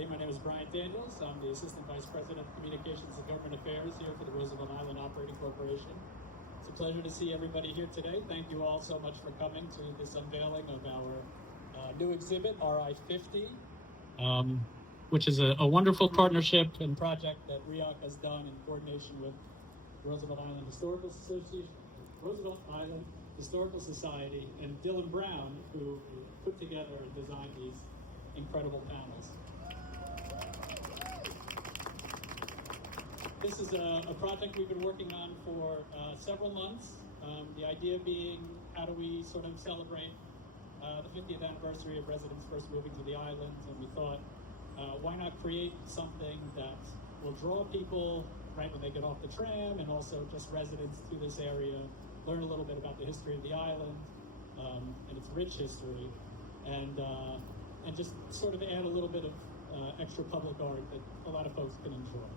everybody. My name is Brian Daniels. I'm the Assistant Vice President of Communications and Government Affairs here for the Roosevelt Island Operating Corporation. It's a pleasure to see everybody here today. Thank you all so much for coming to this unveiling of our new exhibit, RI50, which is a wonderful partnership and project that RIOC has done in coordination with Roosevelt Island Historical Society, Roosevelt Island Historical Society, and Dylan Brown, who put together and designed these incredible panels. This is a project we've been working on for several months. The idea being, how do we sort of celebrate the 50th anniversary of residents first moving to the island? And we thought, why not create something that will draw people right when they get off the tram, and also just residents to this area, learn a little bit about the history of the island and its rich history, and just sort of add a little bit of extra public art that a lot of folks can enjoy.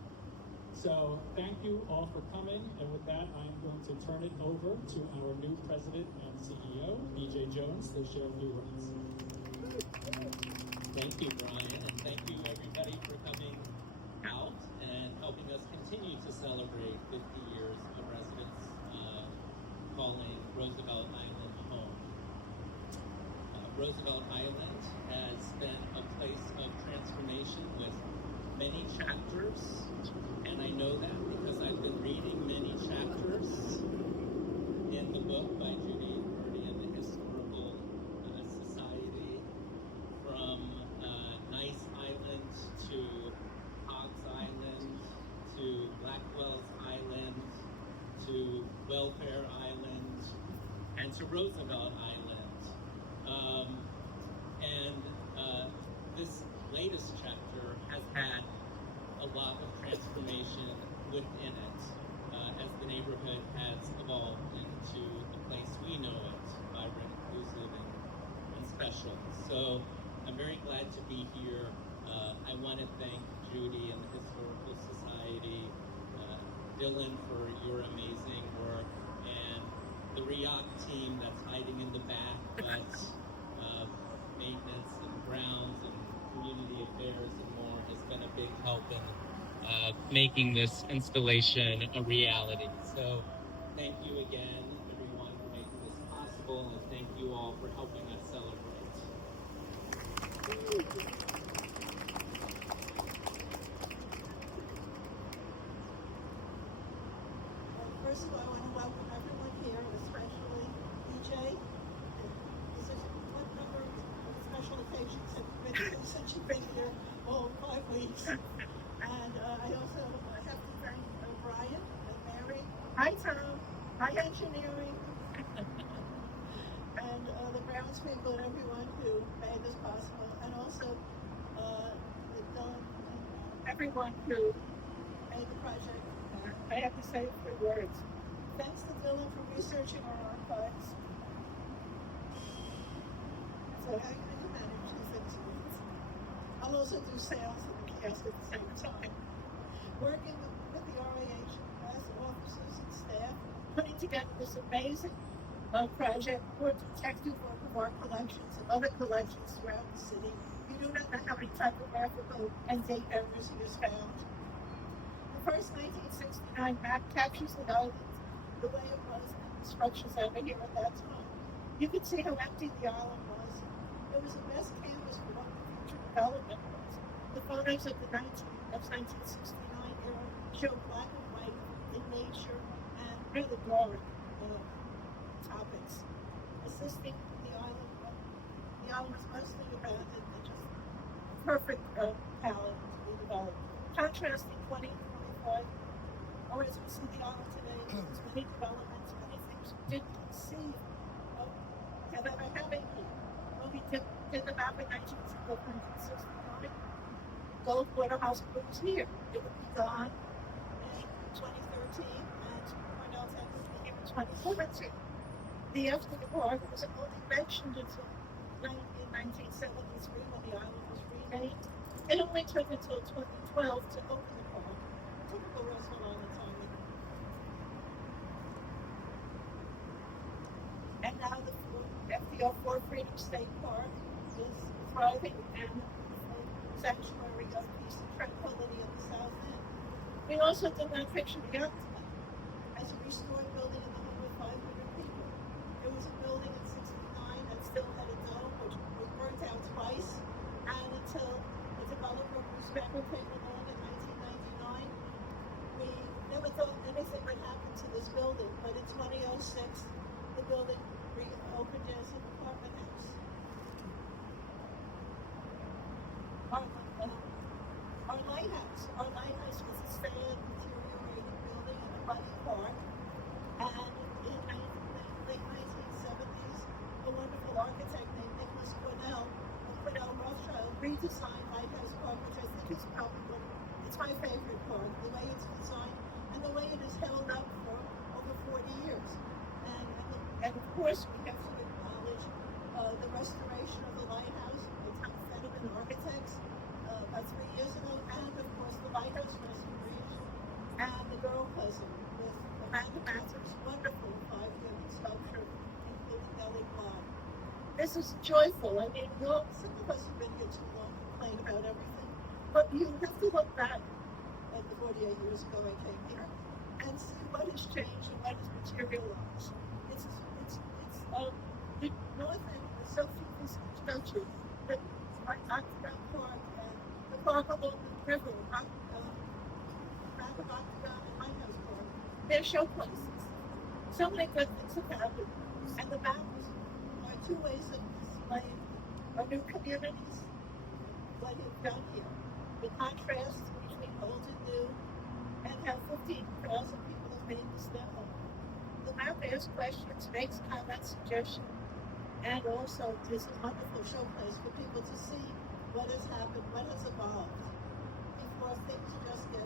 So thank you all for coming, and with that, I'm going to turn it over to our new President and CEO, BJ Jones, to share a few words. Thank you, Brian, and thank you everybody for coming out and helping us continue to celebrate 50 years of residents calling Roosevelt Island home. Roosevelt Island has been a place of transformation with many chapters, and I know that because I've been reading many chapters in the book by Judy Berdy and the Historical Society, from Nice Island to Hobbs Island to Blackwell's Island to Welfare Island and to Roosevelt Island. This latest chapter has had a lot of transformation within it as the neighborhood has evolved into the place we know it, vibrant, inclusive, and special. So I'm very glad to be here. I want to thank Judy and the Historical Society, Dylan for your amazing work, and the RIOC team that's hiding in the back, but maintenance and grounds and community affairs and more has been a big help in making this installation a reality. So thank you again, everyone, for making this possible, and thank you all for helping us celebrate. First of all, I want to welcome everyone here, especially BJ. This is what number of special occasions have you been to since you've been here all 5 weeks? And I also have to thank Brian and Mary. Hi, Tom. Hi, engineering. And the Browns people and everyone who made this possible. And also everyone who made the project. I have to say a few words. Thanks to Dylan for researching our archives. So how can I manage these things? I'll also do sales and the kiosk at the same time. Working with the RIHS officers and staff, putting together this amazing project for detective work of our collections and other collections throughout the city. You do not know how many typographical and date errors he has found. The first 1969 map captures the island the way it was and the structures over here at that time. You can see how empty the island was. It was the best canvas for what the future development was. The photos of the 1969 era show black and white in nature and really drawing topics. Assisting the island. The island was mostly abandoned and just a perfect palette to be developed. Contrasting 2025, or as we see the island today, there's many developments, many things we didn't conceive of ever having here. When we did the map in 1969, Goldwater Hospital was here. It would be gone in 2013, and Cornell Tech would be here in 2017. The Epstein Park was only mentioned until 1973 when the island was renamed. It only took until 2012 to open the park. Typical Roosevelt Island timing. And now the FDR Fort Freedom State Park is thriving, and the sanctuary of peace and tranquility in the South End. We also did nonfiction Youngstown as a restored building in the home of 500 people. There was a building in 69 that still had a dome, which was burnt out twice, and until the developer Bruce Becker came along in 1999, we never thought anything would happen to this building, but in 2006, the building reopened as an apartment house. Our lighthouse was a sad, deteriorating building in a muddy park, and in the late 1970s, a wonderful architect named Nicholas Cornell Rothschild redesigned Lighthouse Park, which I think is probably, it's my favorite park, the way it's designed and the way it has held up for over 40 years. And of course, we have to acknowledge the restoration of the lighthouse by Tom Fenneman Architects about 3 years ago, and of course the lighthouse restoration and the girl cousin with Amanda Mathers' wonderful 5-year sculpture, including Nellie Bly. This is joyful. I mean, some of us have been here too long to complain about everything, but you have to look back at the 48 years ago I came here and see what has changed and what has materialized. The North End is so beautiful country that Octagon Park and the park along the river, Octagon and Lighthouse Park, they're showplaces. So many good things have happened, and the maps are two ways of displaying our new communities, what you've done here, the contrast between old and new, and how 15,000 people have made this their home. The map asks questions, makes comments, suggestions, and also is a wonderful showplace for people to see what has happened, what has evolved, before things just get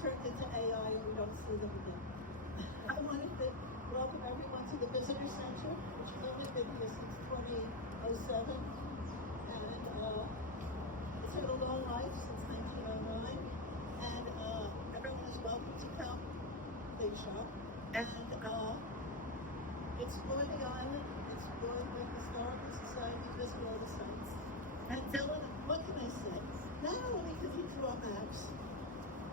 turned into AI and we don't see them again. I wanted to welcome everyone to the Visitor Center, which has only been here since 2007, and it's had a long life since 1909, and everyone is welcome to come, they shop, and explore the island, explore the Historical Society, visit all the sites. And Dylan, what can I say? Not only can he draw maps,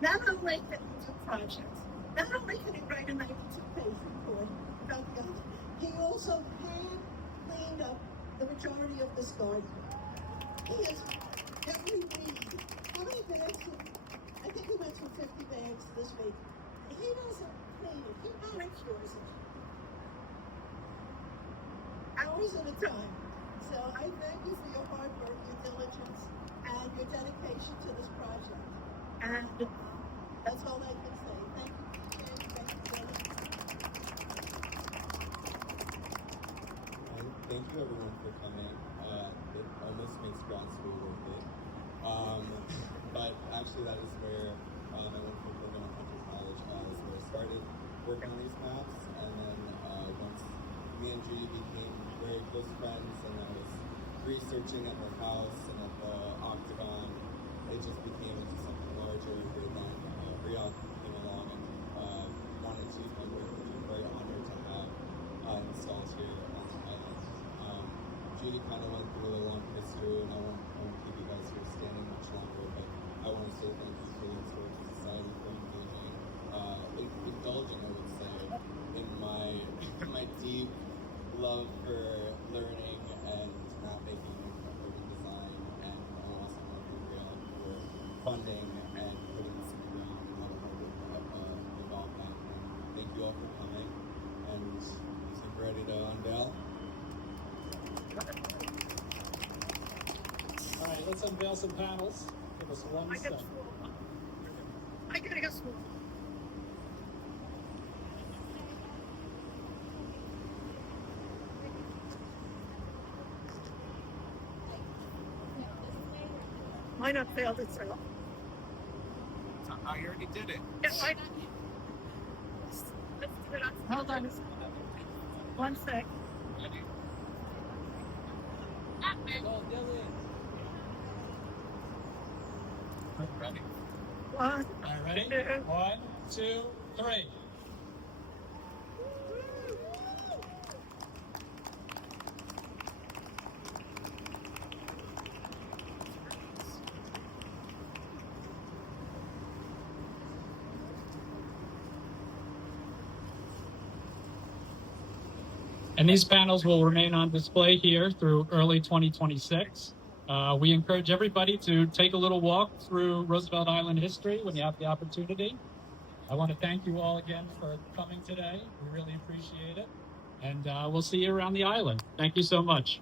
not only can he do projects, not only can he write a 92-page report about the island, he also hand-cleaned up the majority of this garden. He has every weed. How many bags? I think he went through 50 bags this week. He doesn't clean it, he manicures it. Hours at a time. So I thank you for your hard work, your diligence, and your dedication to this project. And that's all I can say. Thank you. Thank you, Billy. Thank you everyone for coming. It almost makes grad school worth it. But actually that is where I went from Lincoln Country College as where I started working on these maps, and then once me and Judy became very close friends and I was researching at their house and at the Octagon, it just became into something larger. Then RIOC came along and wanted to use my work, which I'm very honored to have installed here on the island. Judy kind of went through a long history, and I won't keep you guys here standing much longer, but I want to say thank you to the Historical Society for indulging, I would say, in my deep love for learning and map making and urban design, and also working RIOC for funding and putting this in the ground. I don't know about that. Thank you all for coming, and we're ready to unveil. All right, let's unveil some panels. Give us one second. I gotta go school. Why not failed itself? I already did it. Yeah, why not? Let's do it on. Hold on. One sec. Go, Dylan. Ready? One. All right, ready? 1, 2, 3. And these panels will remain on display here through early 2026. We encourage everybody to take a little walk through Roosevelt Island history when you have the opportunity. I want to thank you all again for coming today. We really appreciate it. And we'll see you around the island. Thank you so much.